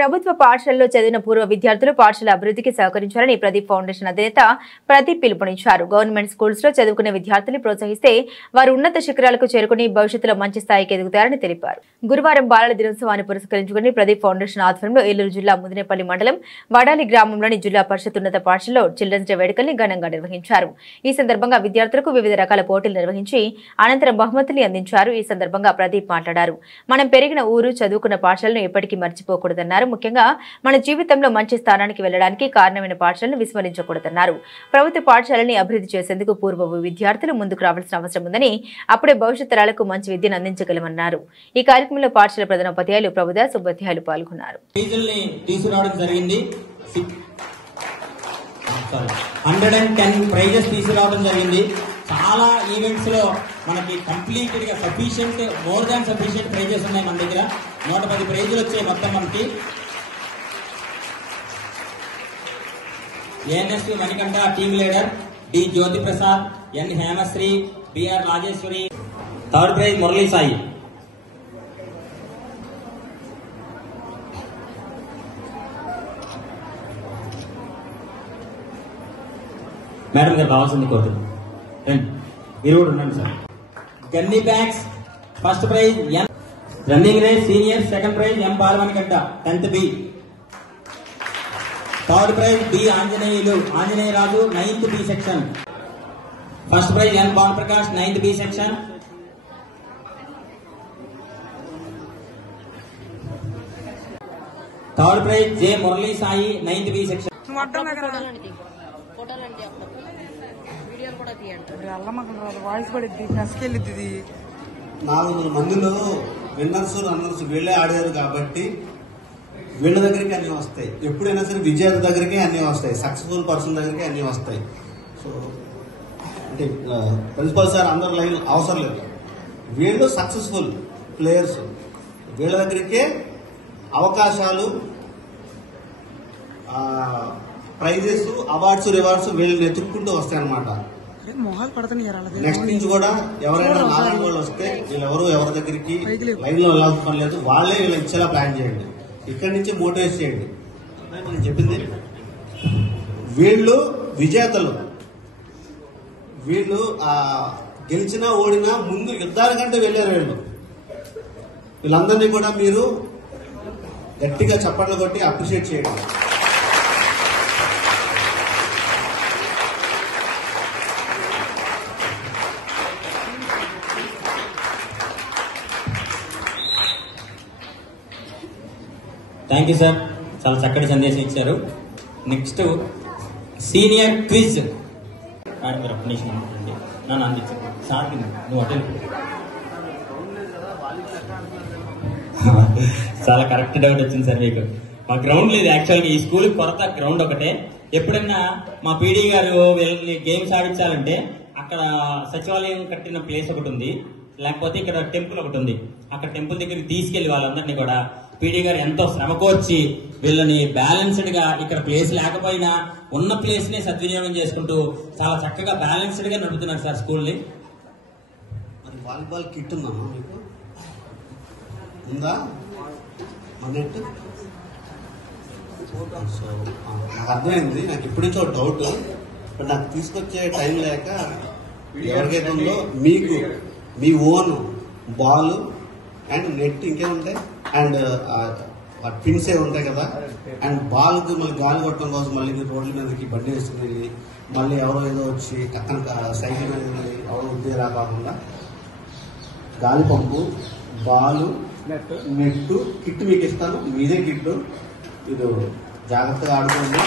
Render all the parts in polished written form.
ప్రభుత్వ పాఠశాలలో చదివిన పూర్వ విద్యార్థులు పాఠశాల అభివృద్ధికి సహకరించాలని ప్రదీప్ ఫౌండేషన్ అధినేత ప్రదీప్ పిలుపునిచ్చారు. గవర్నమెంట్ స్కూల్స్ లో చదువుకునే విద్యార్థుల్ని ప్రోత్సహిస్తే వారు ఉన్నత శిఖరాలకు చేరుకుని భవిష్యత్తులో మంచి స్థాయికి ఎదుగుతారని తెలిపారు. గురువారం బాలల దినోత్సవాన్ని పురస్కరించుకుని ప్రదీప్ ఫౌండేషన్ ఆధ్వర్యంలో ఏలూరు జిల్లా ముదినేపల్లి మండలం వడాలి గ్రామంలోని జిల్లా పరిషత్ ఉన్నత పాఠశాలలో చిల్డ్రన్స్ డే వేడుకల్ని ఘనంగా నిర్వహించారు. ఈ సందర్భంగా విద్యార్థులకు వివిధ రకాల పోటీలు నిర్వహించి అనంతరం బహుమతులు అందించారు. ఈ సందర్భంగా ప్రదీప్ మాట్లాడారు. మనం పెరిగిన ఊరు, చదువుకున్న పాఠశాలను ఎప్పటికీ మర్చిపోకూడదన్నారు. ముఖ్యంగా మన జీవితంలో మంచి స్థానానికి వెళ్లడానికి కారణమైన పాఠశాలను విస్మరించకూడదన్నారు. ప్రభుత్వ పాఠశాలని అభివృద్ధి చేసేందుకు పూర్వ విద్యార్థులు ముందుకు రావాల్సిన అవసరం ఉందని, అప్పుడే భవిష్యత్ తరాలకు మంచి విద్యను అందించగలమన్నారు. ఈ కార్యక్రమంలో పాఠశాల ప్రధానోపాధ్యాయులు ప్రభుదాస్, ఉపాధ్యాయులు పాల్గొన్నారు. 110 ప్రైజెస్ తీసుకురావడం జరిగింది. చాలా ఈవెంట్స్ లో మనకి కంప్లీట్ గా sufficient, more than sufficient prizes ఉన్నాయి. మన దగ్గర 110 ప్రైజులు వచ్చాయి మొత్తం మనకి. ANS Manikanta team leader, D Jyothi Prasad, N Hemasri, BR Rajeswari. Third prize Murali Sai. Madam గారు కావాల్సింది కోరుతుంది. మీరు కూడా ఉండండి sir. Gunny bags first prize N running race senior, second prize M Balamanikanta 10th B. Third prize B Anjaneyaraju 9th B section. First prize N Bhanu Prakash 9th B section. Third prize J Murali Sai 9th B section. Voice పడిద్ది, నసుకెళ్ళిద్ది. 400 మందిలో winners runners వీళ్ళే ఆడారు కాబట్టి వీళ్ళ దగ్గరికి అన్ని వస్తాయి. ఎప్పుడైనా సరే విజేత దగ్గరికి అన్ని వస్తాయి, సక్సెస్ఫుల్ పర్సన్ దగ్గరికి అన్ని వస్తాయి. సో అంటే ప్రిన్సిపల్ సార్ అందరు లైన్ అవసరం లేదు. వీళ్ళు సక్సెస్ఫుల్ ప్లేయర్స్, వీళ్ళ దగ్గరికే అవకాశాలు, ప్రైజెస్, అవార్డ్స్, రివార్డ్స్ వీళ్ళని ఎత్తుక్కుంటూ వస్తాయన్నమాట. నెక్స్ట్ నుంచి కూడా ఎవరైనా నాలుగు వాళ్ళు వస్తే వీళ్ళెవరు ఎవరి దగ్గరికి లైన్ లో వెళ్ళాల్సిన లేదు, వాళ్ళే వీళ్ళు ఇచ్చేలా ప్లాన్ చేయండి. ఇక్కడి నుంచి మోటివేట్ చేయండి. నేను చెప్పింది వీళ్ళు విజేతలు, వీళ్ళు గెలిచినా ఓడినా ముందు యుద్ధానికంటే వెళ్ళారు. వీళ్ళందరినీ కూడా మీరు గట్టిగా చప్పట్లు కొట్టి అప్రిషియేట్ చేయండి. థ్యాంక్ యూ సార్, చాలా చక్కటి సందేశం ఇచ్చారు. Next senior quiz. మేడం గారు ఒక్క నిమిషం అండి, నన్ను అందించండి సార్. నువ్వు అటెండ్. చాలా కరెక్ట్ డౌట్ వచ్చింది సార్ మీకు. మా గ్రౌండ్ లేదు యాక్చువల్గా, ఈ స్కూల్ కొరత గ్రౌండ్ ఒకటే. ఎప్పుడన్నా మా పీడీ గారు వీళ్ళని గేమ్స్ ఆడించాలంటే అక్కడ సచివాలయం కట్టిన ప్లేస్ ఒకటి ఉంది, లేకపోతే ఇక్కడ టెంపుల్ ఒకటి ఉంది. అక్కడ టెంపుల్ దగ్గరికి తీసుకెళ్లి వాళ్ళందరినీ కూడా పీడీ గారు ఎంతో శ్రమకోర్చి వీళ్ళని బ్యాలెన్స్డ్ గా, ఇక్కడ ప్లేస్ లేకపోయినా ఉన్న ప్లేస్ ని సద్వినియోగం చేసుకుంటూ చాలా చక్కగా బ్యాలెన్స్డ్ గా నడుపుతున్నారు సార్ స్కూల్ ని. మరి వాలీబాల్ కిట్ ఉందమ్మా మీకు? ఉందా అన్నట్టు? సో నాకు అర్థమైంది. నాకు ఇప్పటి నుంచో డౌట్, బట్ నాకు తీసుకొచ్చే టైం లేక ఎవరికైతే ఉందో మీకు మీ ఓన్ బాల్ అండ్ నెట్ ఇంకేముంటాయి అండ్ పిన్స్ ఏ ఉంటాయి కదా, అండ్ బాల్కి మళ్ళీ గాలి కొట్టడం కోసం మళ్ళీ రోడ్ల మీదకి బండి వేసుకుని వెళ్ళి మళ్ళీ ఎవరో ఏదో వచ్చి అక్కడ సైకిల్ మీద వెళ్ళి ఎవరో ఉద్యోగ కాకుండా గాలి పంపు, బాలు, నెట్టు కిట్ మీకు ఇస్తాను. మీదే కిట్టు, ఇది జాగ్రత్తగా ఆడుకోండి.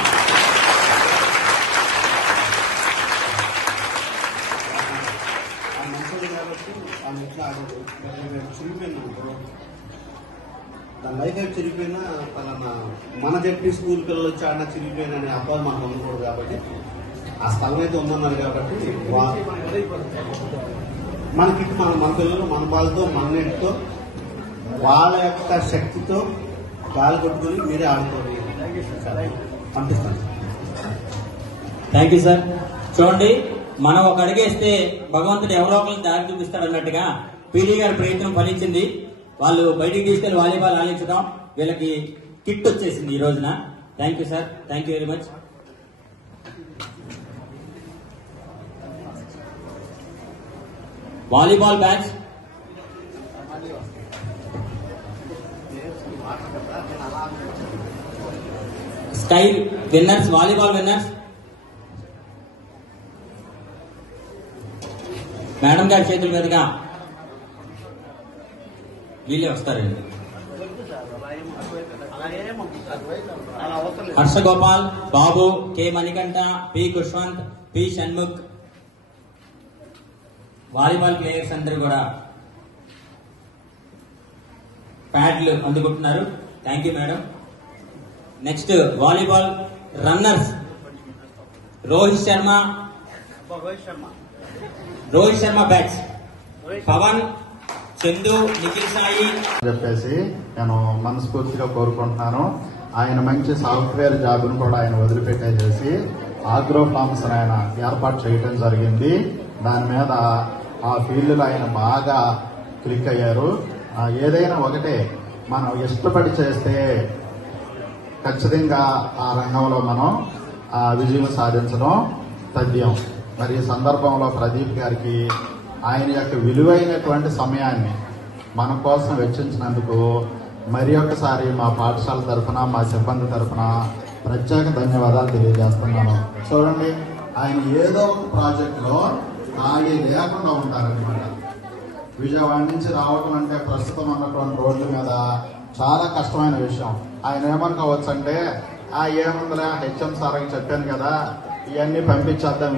మంచిది కాబట్టి ఆ నెట్లో ఆడదు. చిరిగిపోయినా దాని లైఫ్ అయితే చిరిగిపోయినా మన జడ్పీ స్కూల్ పిల్లలు వచ్చి ఆడినా చిరిగిపోయినా అనే అబ్బాయి మనకు ఉండకూడదు. కాబట్టి ఆ స్థలం అయితే ఉందన్నారు కాబట్టి మన కిట్ మన పిల్లలు మన బాల్తో మన నెట్తో వాళ్ళ యొక్క శక్తితో గాలి కొట్టుకుని మీరే ఆడుకోండి. పంపిస్తాను. Thank you sir. చూడండి, మనం ఒక అడిగేస్తే భగవంతుడు ఎవరో ఒకరు దారి చూపిస్తాడు అన్నట్టుగా పీడీ గారి ప్రయత్నం ఫలించింది. వాళ్ళు బయటికి తీసుకెళ్లి వాలీబాల్ ఆడించడం, వీళ్ళకి కిట్ వచ్చేసింది ఈ రోజున. Thank you sir, thank you very much. Volleyball batch sky winners, volleyball winners madam గారి చేతుల మీదుగా వీళ్ళే వస్తారండి. Harshagopal, Babu, K Manikanta, P Kushwanth, P Shanmukh, volleyball players అందరూ కూడా ప్యాడ్లు అందుకుంటున్నారు. Thank you madam. Next volleyball runners Rohit Sharma batch Pavan, Chandu, Nikhil Sai చెప్పేసి నేను మనస్ఫూర్తిగా కోరుకుంటున్నాను. ఆయన మంచి సాఫ్ట్వేర్ జాబ్ను కూడా ఆయన వదిలిపెట్టేసేసి ఆగ్రో ఫార్మ్స్ ఆయన ఏర్పాటు చేయడం జరిగింది. దాని మీద ఆ ఫీల్డ్లో ఆయన బాగా క్లిక్ అయ్యారు. ఏదైనా ఒకటే మనం ఇష్టపడి చేస్తే ఖచ్చితంగా ఆ రంగంలో మనం విజయం సాధించడం తథ్యం. మరి ఈ సందర్భంలో ప్రదీప్ గారికి ఆయన యొక్క విలువైనటువంటి సమయాన్ని మన కోసం వెచ్చించినందుకు మరి ఒక్కసారి మా పాఠశాల తరఫున, మా సిబ్బంది తరఫున ప్రత్యేక ధన్యవాదాలు తెలియజేస్తున్నాను. చూడండి, ఆయన ఏదో ఒక ప్రాజెక్టులో ఖాళీ లేకుండా ఉంటారనమాట. విజయవాడ నుంచి రావడం అంటే ప్రస్తుతం ఉన్నటువంటి రోడ్ల మీద చాలా కష్టమైన విషయం. ఆయన ఏమనుకోవచ్చు అంటే ఏముందిలే, హెచ్ఎం సార్కి చెప్పాను కదా, ఇవన్నీ పంపించేద్దాం,